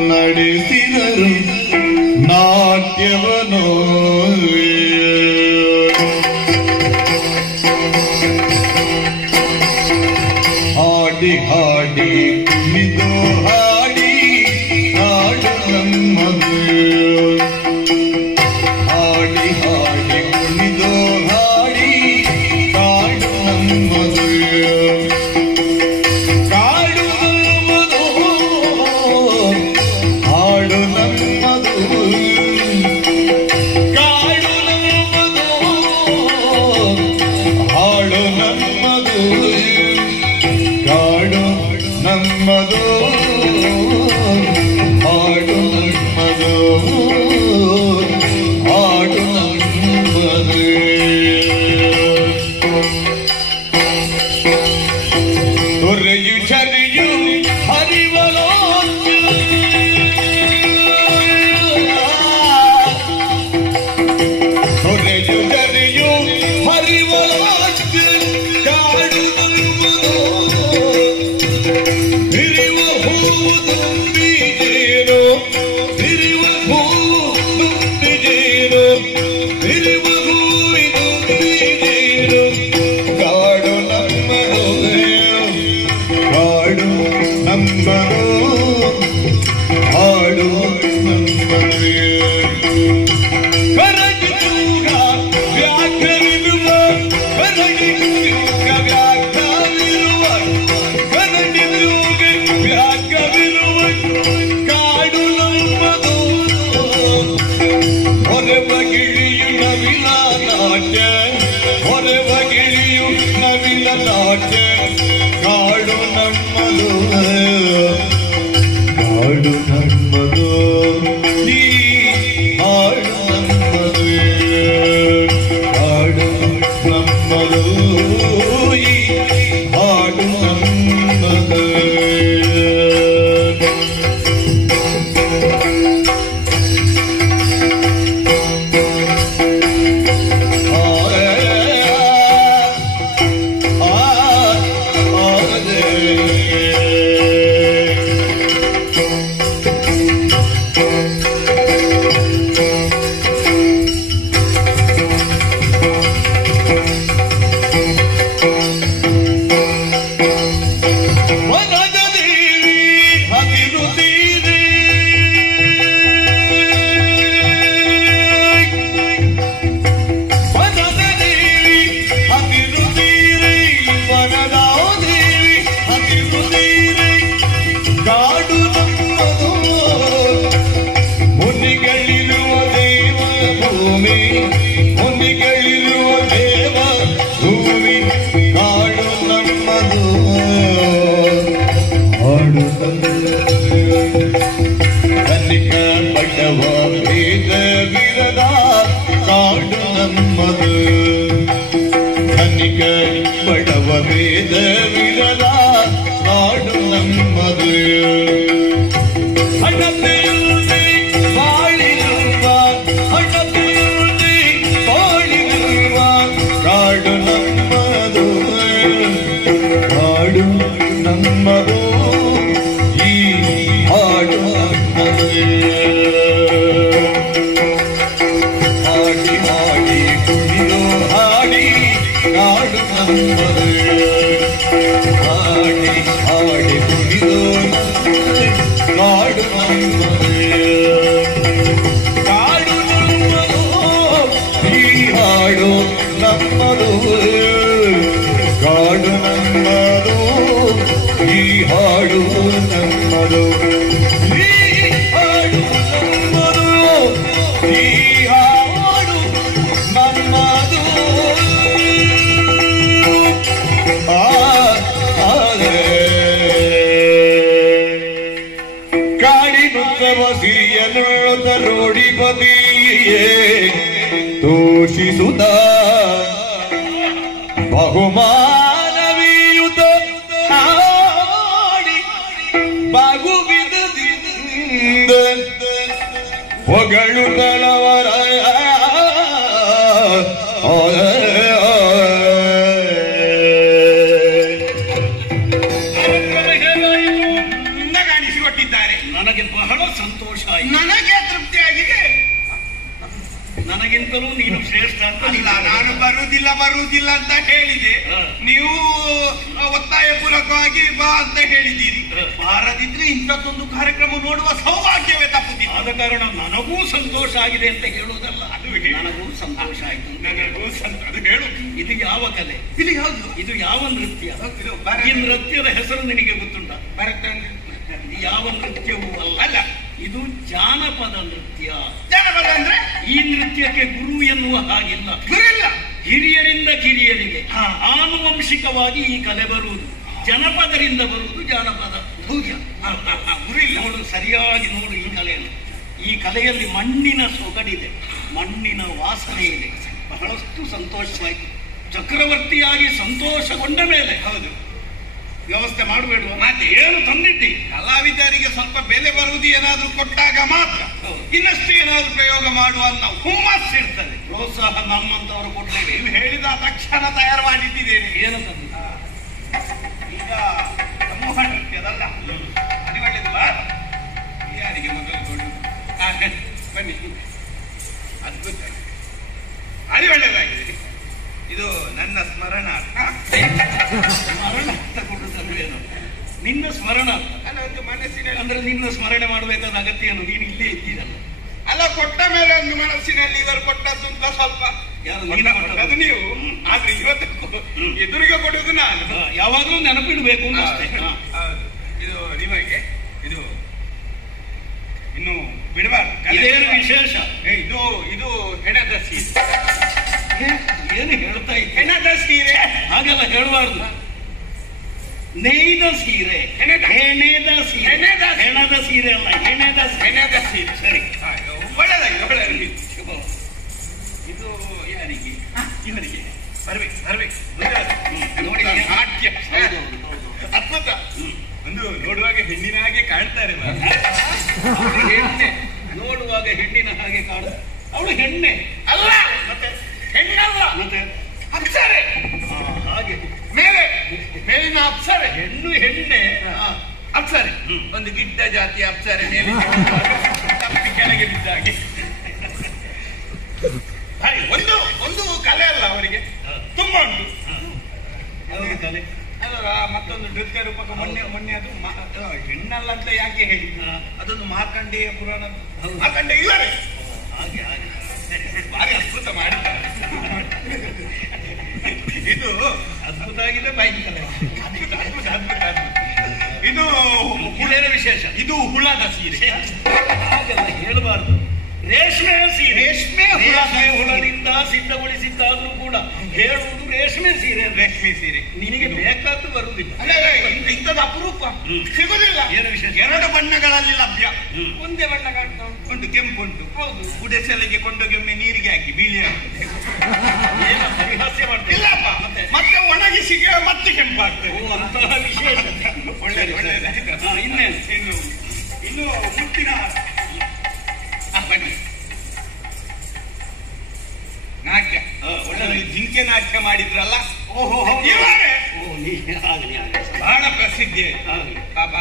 ನಡೆಸಿದರು ನಾಟ್ಯವನು ಹಾಡಿ ಹಾಡಿ ಕುಣಿದು ಹಾಡಿ ಹಾಡು ನಮ್ಮದು ಹಾಡಿ ಹಾಡಿ ಕುಣಿದು ಹಾಡಿ ಕಾಡು ನಮ್ಮದು ಕಾಡು ನಮ್ಮದು ಹಾಡು ನಮ್ಮದು ಕಾಡು ನಮ್ಮದು ಹಾಡು ನಮ್ಮದು ಕಾಡು ನಮ್ಮದು ಹಾಡು ನಮ್ಮದು ಹಾಡು ನಮ್ಮದು ತೊರೆಯು ಚರಿಯು ಹರಿವಲೋ ತೊರೆಯು ಚರಿಯು ಹರಿವಲೋ ಕಾಡು ನಮ್ಮದು ಹಿರಿವ ಹೂವು ತುಂಬಿದೇನು ಹಿರಿವ ಹೂವು ತುಂಬಿದೇನು ಹಿರಿವ ಹೂವಿ ತುಂಬಿದೇನು ಕಾಡು ನಮ್ಮದು ಕಾಡು ನಮ್ಮದು ಹಾಡು ನಮ್ಮದು ಕರಡಿತೂಗ ವ್ಯಾಘ್ರವಿರುವ ಕರಡಿತೂಗ ವ್ಯಾಘ್ರವಿರುವ ಕರಡಿತೂಗ ವ್ಯಾಘ್ರವಿರುವ ಕಾಡು ನಮ್ಮದು ಹೊರವ ಗಿಳಿಯು ನವಿಲ ನಾಟ್ಯ ಹೊರವ ಗಿಳಿಯು ನವಿಲ ನಾಟ್ಯ ಕಾಡು ನಮ್ಮದು ಕಾಡು ನಮ್ಮದು ಈ ಹಾಡು ನಮ್ಮದು ಹಾಡು ನಮ್ಮದು ಈ ಹಾಡು ನಮ್ಮದು ಮುನಿಗಳಿರುವ ದೇವ ಭೂಮಿ ಕಾಡು ನಮ್ಮದು ಹಾಡು ಕನ್ನಿಕ ಬಡವ ವೇದ ವಿರದ ಕಾಡು ನಮ್ಮದು ಕನ್ನಿಕ ಬಡವ ವೇದ ವಿರದ ಕಾಡು ನಮ್ಮದು ಹಣತೆಯುಳ್ಳಿ ಬಾಳಿರುವ ಹಣತೆಯುಳ್ಳಿ ಬಾಳಿರುವ ಕಾಡು ನಮ್ಮದು ಹಾಡು ನಮ್ಮದು ಈ ಹಾಡು ನಮ್ಮದು ಹಾಡಿ ಹಾಡಿ ಕುಣಿದು ಹಾಡಿ ಕಾಡು ನಮ್ಮದು ಹಾಡಿ ಹಾಡಿ ಕುಣಿದು ಕಾಡು ನಮ್ಮದು ಕಾಡು ನಮ್ಮದು ಈ ಹಾಡು ನಮ್ಮದು ಕಾಡು ನಮ್ಮದು ಈ ಹಾಡು ನಮ್ಮದು ಈ ಹಾಡು ನಮ್ಮದು ಈ ಹಾಡು ನಮ್ಮದು ಕಾಡಿನುತ್ತವ ಸಿರಿಯನುಳ್ಳ ರೋಡಿ ಬದಿಯೇ ತೋಷಿಸುತ್ತ ಬಹುಮಾನವೀಯುತ ಹಾಡಿ ಬಾಗುವಿದದಿಂದ ಹೊಗಳುತ್ತಲವರ ನಗಾಣಿಸಿಕೊಟ್ಟಿದ್ದಾರೆ. ನನಗೆ ಬಹಳ ಸಂತೋಷ ಆಯಿತು. ನನಗೆ ತೃಪ್ತಿಯಾಗಿದೆ. ನನಗಿಂತಲೂ ನೀನು ಶ್ರೇಷ್ಠ ಅಂತ. ಇಲ್ಲ, ನಾನು ಬರುವುದಿಲ್ಲ ಅಂತ ಹೇಳಿದೆ. ನೀವು ಒತ್ತಾಯ ಪೂರ್ವಕವಾಗಿ ಬಾ ಅಂತ ಹೇಳಿದ್ದೀರಿ. ಬಾರದಿದ್ರೆ ಇಂಥದ್ದೊಂದು ಕಾರ್ಯಕ್ರಮ ನೋಡುವ ಸೌಭಾಗ್ಯವೇ ತಪ್ಪುತ್ತಿಲ್ಲ. ಆದ ಕಾರಣ ನನಗೂ ಸಂತೋಷ ಆಗಿದೆ ಅಂತ ಹೇಳುವುದಲ್ಲ, ಅದು ನನಗೂ ಸಂತೋಷ ಆಯಿತು. ಅದು ಹೇಳು. ಇದು ಯಾವ ಕಲೆ? ಇದು ಯಾವುದು? ಇದು ಯಾವ ನೃತ್ಯ? ಈ ನೃತ್ಯದ ಹೆಸರು ನಿನಗೆ ಗೊತ್ತುಂಟ? ಇದು ಯಾವ ನೃತ್ಯವೂ ಅಲ್ಲ. ಇದು ಜಾನಪದ ನೃತ್ಯ. ಜಾನಪದ ಅಂದ್ರೆ ಈ ನೃತ್ಯಕ್ಕೆ ಗುರು ಎನ್ನುವ ಹಾಗಿಲ್ಲ. ಗುರಿಲ್ಲ. ಹಿರಿಯರಿಂದ ಕಿರಿಯರಿಗೆ ಆನುವಂಶಿಕವಾಗಿ ಈ ಕಲೆ ಬರುವುದು. ಜನಪದರಿಂದ ಬರುವುದು ಜಾನಪದ. ಗುರಿಲ್ಲ. ನೋಡು, ಸರಿಯಾಗಿ ನೋಡು ಈ ಕಲೆಯನ್ನು. ಈ ಕಲೆಯಲ್ಲಿ ಮಣ್ಣಿನ ಸೊಗಡಿದೆ, ಮಣ್ಣಿನ ವಾಸನೆ ಇದೆ. ಬಹಳಷ್ಟು ಸಂತೋಷವಾಯಿತು. ಚಕ್ರವರ್ತಿಯಾಗಿ ಸಂತೋಷಗೊಂಡ ಮೇಲೆ ಹೌದು, ವ್ಯವಸ್ಥೆ ಮಾಡಬೇಡುವ. ಮತ್ತೆ ಏನು ತಂದಿದ್ದಿ? ಕಲಾವಿದರಿಗೆ ಸ್ವಲ್ಪ ಬೆಲೆ ಬರುವುದು ಏನಾದ್ರೂ ಕೊಟ್ಟಾಗ ಮಾತ್ರ. ಇನ್ನಷ್ಟು ಏನಾದ್ರೂ ಪ್ರಯೋಗ ಮಾಡುವ ನಾವು ಹುಮ್ಮಸ್ಸಿರ್ತದೆ. ಪ್ರೋತ್ಸಾಹ ನಮ್ಮಂತವರು ಕೊಡ್ಲೇವೆ. ನೀವು ಹೇಳಿದ ತಕ್ಷಣ ತಯಾರು ಮಾಡಿಟ್ಟಿದ್ದೇನೆ. ಏನು ತಂದಿದ್ದಿ? ಈಗ ಸಮೂಹ ನೃತ್ಯದಲ್ಲ, ಅದು ಒಳ್ಳೆದು. ಯಾರಿಗೆ ಮೊದಲು ಕೊಡು? ಬನ್ನಿ, ಅದ್ಭುತ, ಅದು ಒಳ್ಳೆದಾಗಿದೆ. ಇದು ನನ್ನ ಸ್ಮರಣಾರ್ಥ. ಸ್ಮರಣಾರ್ಥ ಕೊಡುತ್ತೇನು? ನಿನ್ನ ಸ್ಮರಣಾರ್ಥ ಅಲ್ಲ, ಒಂದು ಮನಸ್ಸಿನಲ್ಲಿ ಅಂದ್ರೆ ನಿನ್ನ ಸ್ಮರಣೆ ಮಾಡಬೇಕಾದ ಅಗತ್ಯ ಏನು? ನೀನು ಇಲ್ಲೇ ಇದ್ದೀರಲ್ಲ. ಅಲ್ಲ, ಕೊಟ್ಟ ಮೇಲೆ ಒಂದು ಮನಸ್ಸಿನಲ್ಲಿ ಇವರು ಕೊಟ್ಟದ್ದು ಅಂತ ಸ್ವಲ್ಪ. ಯಾರು? ಅದು ನೀವು. ಆದ್ರೆ ಇವತ್ತು ಎದುರಿಗೆ ಕೊಡುವುದು ನಾನು. ಯಾವಾಗಲೂ ನೆನಪಿಡಬೇಕು ಅಂತ ಅಷ್ಟೇ. ಹೌದು, ಇದು ನಿಮಗೆ. ಇದು ಇನ್ನು ಬಿಡಬಾರ್ದು. ಇದೇನು ವಿಶೇಷ? ಇದು ಹೆಣದ ಸೀರೆ. ಏನು ಹೇಳ್ತಾ ಇದ್ದೆ? ಹೆಣದ ಸೀರೆ ಹಾಗೆಲ್ಲ ಹೇಳಬಾರ್ದು. ನೇಯ್ದ ಸೀರೆ, ಹೆಣೆದ ಸೀರೆ. ಹೆಣದ ಸೀರೆ ಅಲ್ಲ, ಹೆಣೆದ ಸೀರೆ. ಸರಿ, ಒಳ್ಳೆದಾಗಿದೆ, ಒಳ್ಳೆದಾಗಿದೆ. ಇದು ಯಾರಿಗೆ? ಇವರಿಗೆ ಬರ್ಬೇಕು. ನೋಡಿ, ನಾಟ್ಯ ಅದ್ಭುತ. ಒಂದು ನೋಡುವಾಗ ಹೆಣ್ಣಿನ ಹಾಗೆ ಕಾಣ್ತಾರೆ. ಹೆಣ್ಣೆ ನೋಡುವಾಗ ಹೆಣ್ಣಿನ ಹಾಗೆ ಕಾಣ. ಅವಳು ಹೆಣ್ಣೆ ಅಲ್ಲ, ಮತ್ತೆ ಹೆಣ್ಣಲ್ಲ, ಮತ್ತೆ ಅಪ್ಸರೆ. ಹಾಗೆ ಮೇಲಿನ ಅಪ್ಸರೆ. ಹೆಣ್ಣು ಹೆಣ್ಣೆ ಅಪ್ಸರೆ. ಒಂದು ಗಿಡ್ಡ ಜಾತಿ ಅಪ್ಸರೆ ಮೇಲೆ ತಪ್ಪಿ ಕೆಳಗೆ ಬಿದ್ದಾಗೆ. ಒಂದು ಕಲೆ ಅಲ್ಲ ಅವರಿಗೆ, ತುಂಬಾ ಉಂಟು. ಯಾವ ಕಲೆ? ಅದರ ಮತ್ತೊಂದು ನೃತ್ಯ ರೂಪಕ. ಮೊನ್ನೆ ಅದು ಹೆಣ್ಣಲ್ಲ ಅಂತ ಯಾಕೆ ಹೇಳಿ, ಅದೊಂದು ಮಾರ್ಕಂಡೇಯ ಪುರಾಣ. ಮಾರ್ಕಂಡೇಯ ಇವರೇ ಹಾಗೆ ಭಾರಿ ಅದ್ಭುತ ಮಾಡಿದ್ದಾರೆ. ಇದು ಅದ್ಭುತ ಆಗಿದೆ, ಭಯಂಕರ. ಅದ್ಭುತ. ಇದು ಹುಳೇರ ವಿಶೇಷ. ಇದು ಹುಳದ ಸೀರೆ. ಹಾಗೆಲ್ಲ ಹೇಳಬಾರ್ದು. ರೇಷ್ಮೆ ಸೀರೆ. ರೇಷ್ಮೆ ಹುಳದಿಂದ ಸಿದ್ಧಗೊಳಿಸಿದ್ದಾದ್ರೂ ಕೂಡ ಹೇಳುವುದು ರೇಷ್ಮೆ ಸೀರೆ. ರೇಷ್ಮೆ ಸೀರೆ ನಿನಗೆ ಬೇಕಾದ್ದು ಬರುವುದಿಲ್ಲ. ಇಂಥದ್ದು ಅಪರೂಪ, ಸಿಗುದಿಲ್ಲ. ಏನು ವಿಶೇಷ? 2 ಬಣ್ಣಗಳಲ್ಲಿ ಲಭ್ಯ. ಒಂದೇ ಬಣ್ಣ ಕಾಣ್ತಾ ಉಂಟು, ಕೆಂಪು ಉಂಟು. ಹೌದು, ಗುಡೆಸಲಿಗೆ ಕೊಂಡೊಗೊಮ್ಮೆ ನೀರಿಗೆ ಹಾಕಿ ಬಿಳಿ ಆಗ್ತದೆ. ಏನು ಪರಿಹಾಸ್ಯ ಮಾಡ್ತೀವಿ? ಇಲ್ಲಪ್ಪ, ಮತ್ತೆ ಒಣಗಿಸಿಗೆ ಮತ್ತೆ ಕೆಂಪು ಆಗ್ತದೆ. ಅಂತಹ ವಿಶೇಷ. ಒಳ್ಳೆದು. ಇನ್ನೇನು? ಇನ್ನು ಮುತ್ತಿನ ಬನ್ನಿ. ನಾಟ್ಯ. ಒಳ್ಳೆ ಜಿಂಕೆ ನಾಟ್ಯ ಮಾಡಿದ್ರಲ್ಲ, ಓಹೋ, ಇವರೇ ಓ, ನೀ ಆಗಲಿ ಬಹಳ ಪ್ರಸಿದ್ಧಿ. ಆಗಲಿ. ಪಾಪ